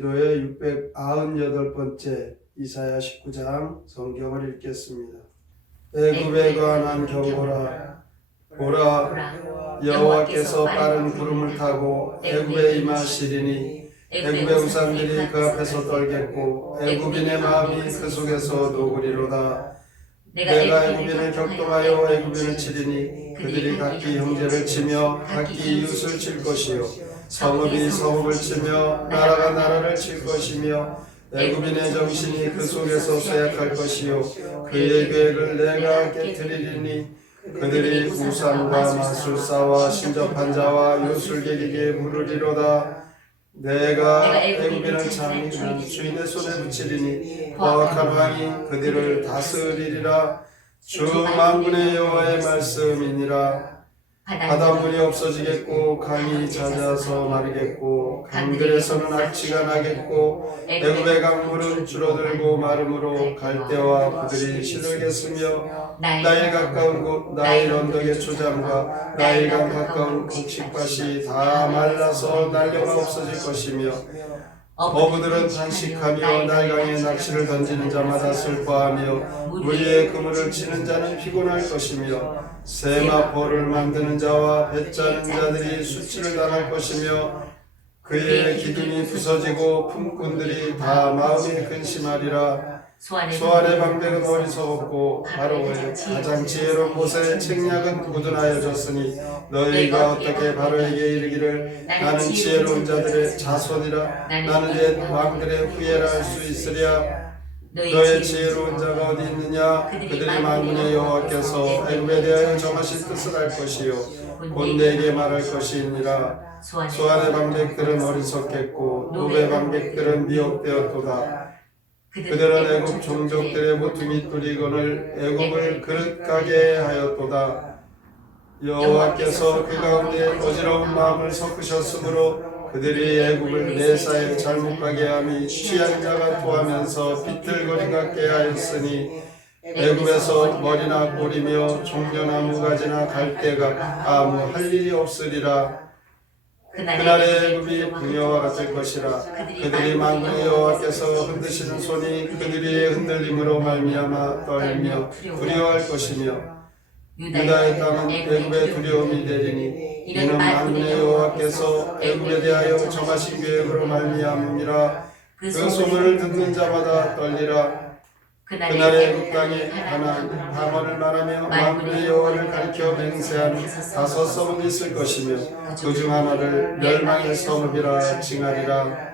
기도의 698번째 이사야 19장 성경을 읽겠습니다. 애굽에 관한 경고라. 보라, 여호와께서 빠른 구름을 타고 애굽에 임하시리니 애굽의 우상들이 그 앞에서 떨겠고 애굽인의 마음이 그 속에서 녹으리로다. 내가 애굽인을 격동하여 애굽인을 치리니 그들이 각기 형제를 치며 각기 이웃을 칠 것이요 성읍이 성읍을 치며 나라가 나라를 칠 것이며 애굽인의 정신이 그 속에서 쇠약할 것이요 그의 계획을 내가 깨트리리니 그들이 우상과 마술사와 신접한 자와 요술객에게 물으리로다. 내가 애굽인을 장리는 주인의 손에 붙이리니 거악한 왕이 그들을 다스리리라. 주 만군의 여호와의 말씀이니라. 바닷물이 없어지겠고 강이 잦아서 마르겠고 강들에서는 악취가 나겠고 애굽의 강물은 줄어들고 마름으로 갈대와 부들이 시들겠으며 나일 가까운 곳 나일 언덕의 초장과 나일강 가까운 곡식밭이 다 말라서 날려가 없어질 것이며 어부들은 탄식하며 날강에 낚시를 던지는 자마다 슬퍼하며 무리에 그물을 치는 자는 피곤할 것이며 세마포를 만드는 자와 배 짜는 자들이 수치를 당할 것이며 그의 기둥이 부서지고 품꾼들이 다 마음이 근심하리라. 소알의 방백은 어리석었고 바로의 가장 지혜로운 모세의 책략은 우둔하여졌으니 너희가 어떻게 바로에게 이르기를 나는 지혜로운 자들의 자손이라 나는 옛 왕들의 후예라 할 수 있으랴. 너의 지혜로운 자가 어디 있느냐. 그들이 만군의 여호와께서 애굽에 대하여 정하신 뜻을 알 것이요 곧 내게 말할 것이니라. 소알의 방백들은 어리석겠고 노베 방백들은 미혹되었도다. 그들은 애굽 종족들의 모퉁이 뚫리건을 애굽을 그릇가게 하였도다. 여호와께서 그 가운데 어지러운 마음을 섞으셨으므로 그들이 애굽을 매사에 잘못 가게 함이 취한 자가 토하면서 비틀거리 같게 하였으니 애굽에서 머리나 꼴이며 종려나무 가지나 갈대가 아무 할 일이 없으리라. 그날의 애굽이 궁여와 같을 것이라. 그들이 만군의 여호와께서 흔드시는 손이 그들의 흔들림으로 말미암아 떨며 두려워할 것이며 유다의 땅은 애굽의 두려움이 되리니 이는 만군의 여호와께서 애굽에 대하여 정하신 계획으로 말미암음이라. 그 소문을 듣는 자마다 떨리라. 그날의 애굽 땅에 하나 방언을 말하며 만군의 여호와를 가리켜 맹세하는 5성읍이 있을 것이며 그 중 하나를 멸망의 성읍이라 칭하리라.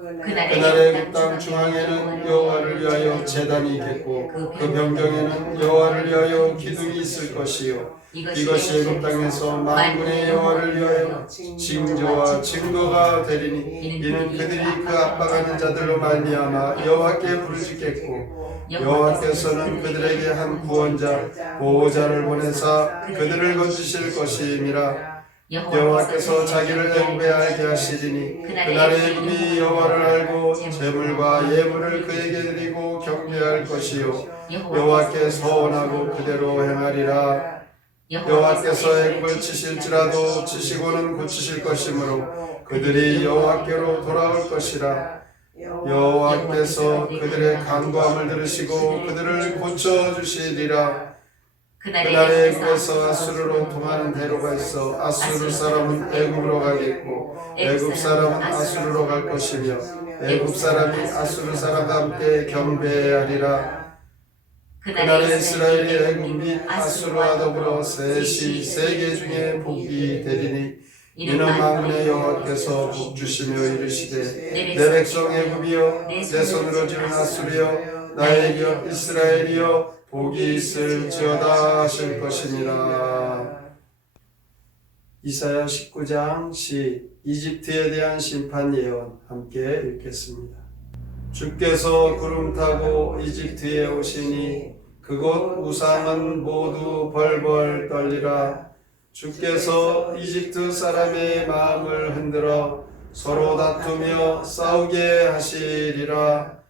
그날의 애굽 땅 중앙에는 여호와를 위하여 제단이 있겠고 그 변경에는 여호와를 위하여 기둥이 있을 것이요 이것이 애굽 땅에서 만군의 여호와를 위하여 징조와 증거가 되리니 이는 그들이 그 압박하는 자들로 말미암아 여호와께 부르짖겠고 여호와께서는 그들에게 한 구원자 보호자를 보내사 그들을 건지실 것임이라. 여호와께서 자기를 애굽에 알게 하시리니 그날의 애굽이 여호와를 알고 재물과 예물을 그에게 드리고 경배할 것이요 여호와께 서원하고 그대로 행하리라. 여호와께서 애굽을 치실지라도 치시고는 고치실 것이므로 그들이 여호와께로 돌아올 것이라. 여호와께서 그들의 간구함을 들으시고 그들을 고쳐주시리라. 그날의 애굽에서 아수르로 통하는 대로가 있어 아수르 사람은 애굽으로 가겠고 애굽 사람은 아수르로 갈 것이며 애굽 사람이 아수르 사람과 함께 경배하리라. 그날의 이스라엘이 애굽 및 아수르와 더불어 셋이 세계 중에 복이 되리니 이는 만군의 여호와께서 복 주시며 이르시되 내 백성 애굽이여 내 손으로 지은 아수르여 나의 겨 이스라엘이여 복이 있을지어다 하실 것이니라. 이사야 19장 시 이집트에 대한 심판 예언 함께 읽겠습니다. 주께서 구름 타고 이집트에 오시니 그곳 우상은 모두 벌벌 떨리라. 주께서 이집트 사람의 마음을 흔들어 서로 다투며 싸우게 하시리라.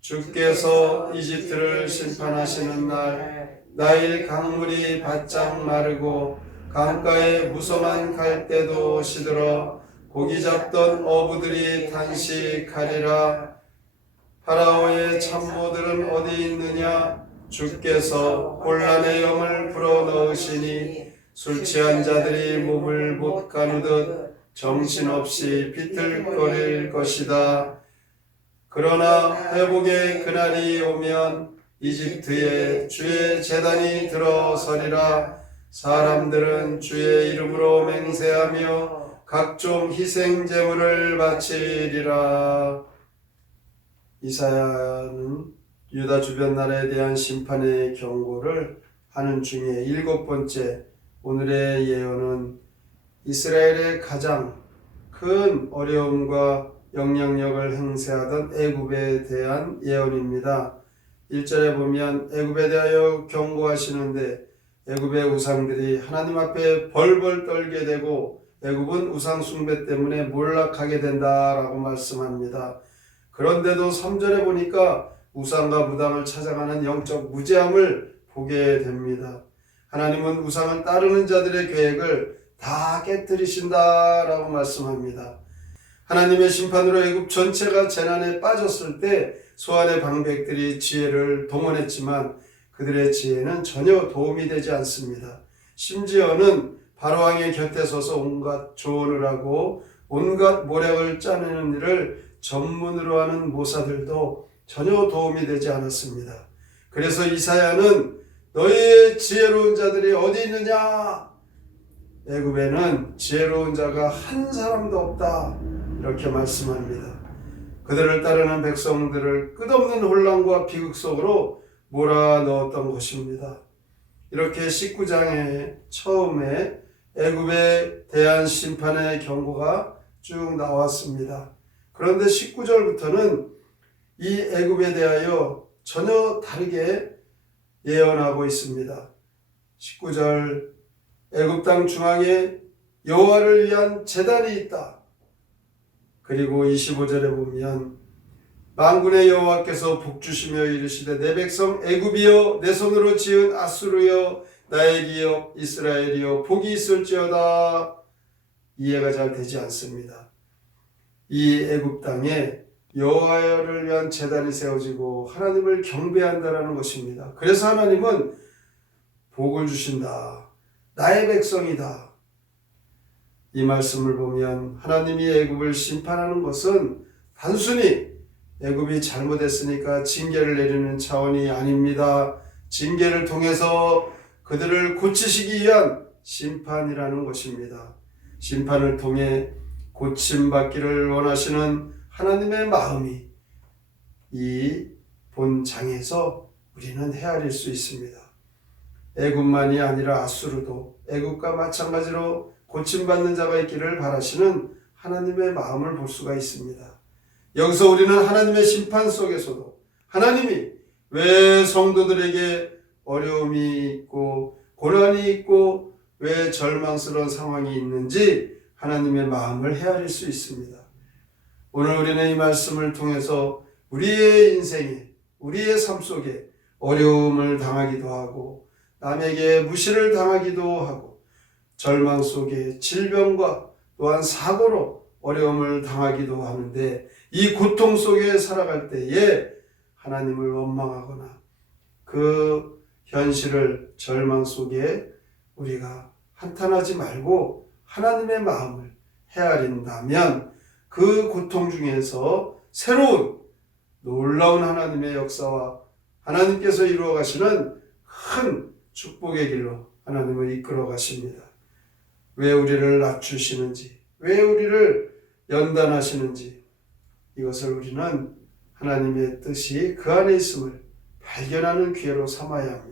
주께서 이집트를 심판하시는 날 나일 강물이 바짝 마르고 강가에 무성한 갈대도 시들어 고기 잡던 어부들이 탄식하리라. 파라오의 참모들은 어디 있느냐? 주께서 혼란의 영을 불어넣으시니 술 취한 자들이 몸을 못 가누듯 정신없이 비틀거릴 것이다. 그러나 회복의 그날이 오면 이집트에 주의 제단이 들어서리라. 사람들은 주의 이름으로 맹세하며 각종 희생 제물을 바치리라. 이사야는 유다 주변 나라에 대한 심판의 경고를 하는 중에 7번째 오늘의 예언은 이스라엘의 가장 큰 어려움과 영향력을 행사하던 애굽에 대한 예언입니다. 1절에 보면 애굽에 대하여 경고하시는데 애굽의 우상들이 하나님 앞에 벌벌 떨게 되고 애굽은 우상 숭배 때문에 몰락하게 된다라고 말씀합니다. 그런데도 3절에 보니까 우상과 무당을 찾아가는 영적 무지함을 보게 됩니다. 하나님은 우상을 따르는 자들의 계획을 다 깨뜨리신다라고 말씀합니다. 하나님의 심판으로 애굽 전체가 재난에 빠졌을 때 소환의 방백들이 지혜를 동원했지만 그들의 지혜는 전혀 도움이 되지 않습니다. 심지어는 바로왕의 곁에 서서 온갖 조언을 하고 온갖 모략을 짜내는 일을 전문으로 하는 모사들도 전혀 도움이 되지 않았습니다. 그래서 이사야는 너희의 지혜로운 자들이 어디 있느냐? 애굽에는 지혜로운 자가 한 사람도 없다. 이렇게 말씀합니다. 그들을 따르는 백성들을 끝없는 혼란과 비극 속으로 몰아넣었던 것입니다. 이렇게 19장의 처음에 애굽에 대한 심판의 경고가 쭉 나왔습니다. 그런데 19절부터는 이 애굽에 대하여 전혀 다르게 예언하고 있습니다. 19절 애굽 땅 중앙에 여호와를 위한 제단이 있다. 그리고 25절에 보면 만군의 여호와께서 복주시며 이르시되 내 백성 애굽이여 내 손으로 지은 아수르여 나의 기업 이스라엘이여 복이 있을지어다. 이해가 잘 되지 않습니다. 이 애굽 땅에 여호와를 위한 제단이 세워지고 하나님을 경배한다라는 것입니다. 그래서 하나님은 복을 주신다. 나의 백성이다. 이 말씀을 보면 하나님이 애굽을 심판하는 것은 단순히 애굽이 잘못했으니까 징계를 내리는 차원이 아닙니다. 징계를 통해서 그들을 고치시기 위한 심판이라는 것입니다. 심판을 통해 고침받기를 원하시는 하나님의 마음이 이 본장에서 우리는 헤아릴 수 있습니다. 애굽만이 아니라 아수르도 애굽과 마찬가지로 고침받는 자가 있기를 바라시는 하나님의 마음을 볼 수가 있습니다. 여기서 우리는 하나님의 심판 속에서도 하나님이 왜 성도들에게 어려움이 있고 고난이 있고 왜 절망스러운 상황이 있는지 하나님의 마음을 헤아릴 수 있습니다. 오늘 우리는 이 말씀을 통해서 우리의 인생에 우리의 삶 속에 어려움을 당하기도 하고 남에게 무시를 당하기도 하고 절망 속에 질병과 또한 사고로 어려움을 당하기도 하는데 이 고통 속에 살아갈 때에 하나님을 원망하거나 그 현실을 절망 속에 우리가 한탄하지 말고 하나님의 마음을 헤아린다면 그 고통 중에서 새로운 놀라운 하나님의 역사와 하나님께서 이루어 가시는 큰 축복의 길로 하나님을 이끌어 가십니다. 왜 우리를 낮추시는지, 왜 우리를 연단하시는지 이것을 우리는 하나님의 뜻이 그 안에 있음을 발견하는 기회로 삼아야 합니다.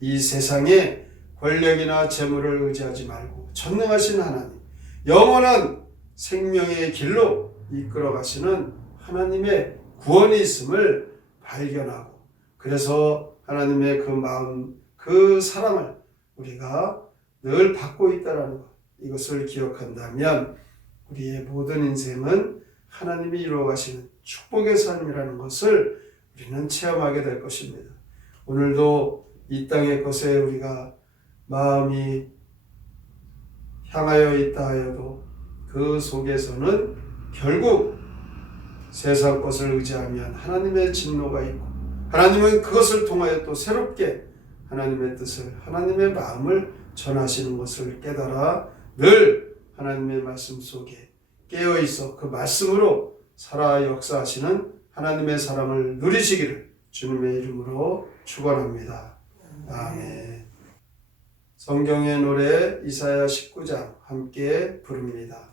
이 세상에 권력이나 재물을 의지하지 말고 전능하신 하나님, 영원한 생명의 길로 이끌어 가시는 하나님의 구원이 있음을 발견하고 그래서 하나님의 그 마음, 그 사랑을 우리가 늘 받고 있다는 것, 이것을 기억한다면 우리의 모든 인생은 하나님이 이루어 가시는 축복의 삶이라는 것을 우리는 체험하게 될 것입니다. 오늘도 이 땅의 것에 우리가 마음이 향하여 있다 하여도 그 속에서는 결국 세상 것을 의지하면 하나님의 진노가 있고, 하나님은 그것을 통하여 또 새롭게 하나님의 뜻을, 하나님의 마음을 전하시는 것을 깨달아 늘 하나님의 말씀 속에 깨어있어 그 말씀으로 살아 역사하시는 하나님의 사랑을 누리시기를 주님의 이름으로 축원합니다. 아멘. 성경의 노래 이사야 19장 함께 부릅니다.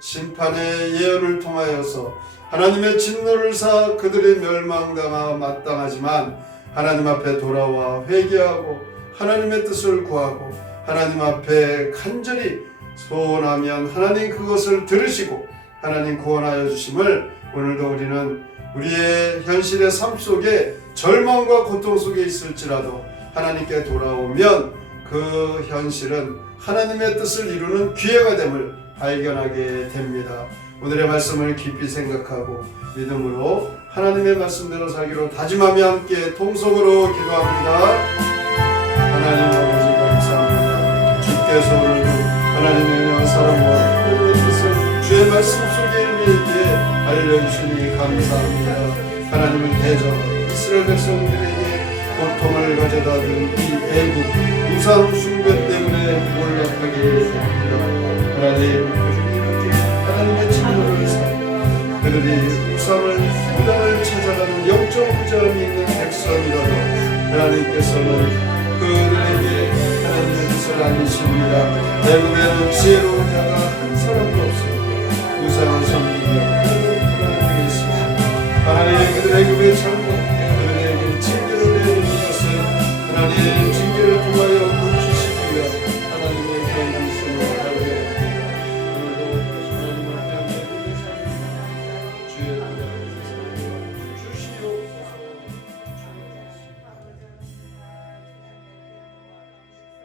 심판의 예언을 통하여서 하나님의 진노를 사 그들이 멸망당하 마땅하지만 하나님 앞에 돌아와 회개하고 하나님의 뜻을 구하고 하나님 앞에 간절히 소원하면 하나님 그것을 들으시고 하나님 구원하여 주심을 오늘도 우리는 우리의 현실의 삶 속에 절망과 고통 속에 있을지라도 하나님께 돌아오면 그 현실은 하나님의 뜻을 이루는 기회가 됨을 발견하게 됩니다. 오늘의 말씀을 깊이 생각하고 믿음으로 하나님의 말씀대로 살기로 다짐하며 함께 통성으로 기도합니다. 하나님 아버지 감사합니다. 주께서 오늘도 하나님의 은혜와 사랑과 하나님의 뜻을 주의 말씀 속에 우리에게 알려주시니 감사합니다. 하나님을 대적하고 이스라엘 백성들에게 고통을 가져다 준 이 애국 우상 숭배 때문에 몰락하게 됩니다. 하나님 하나님께서는 그들에게 하나님의 뜻을 알리십니다. 애굽에는 지혜로운 자가 한 사람도 없습니다. 우상을 섬기는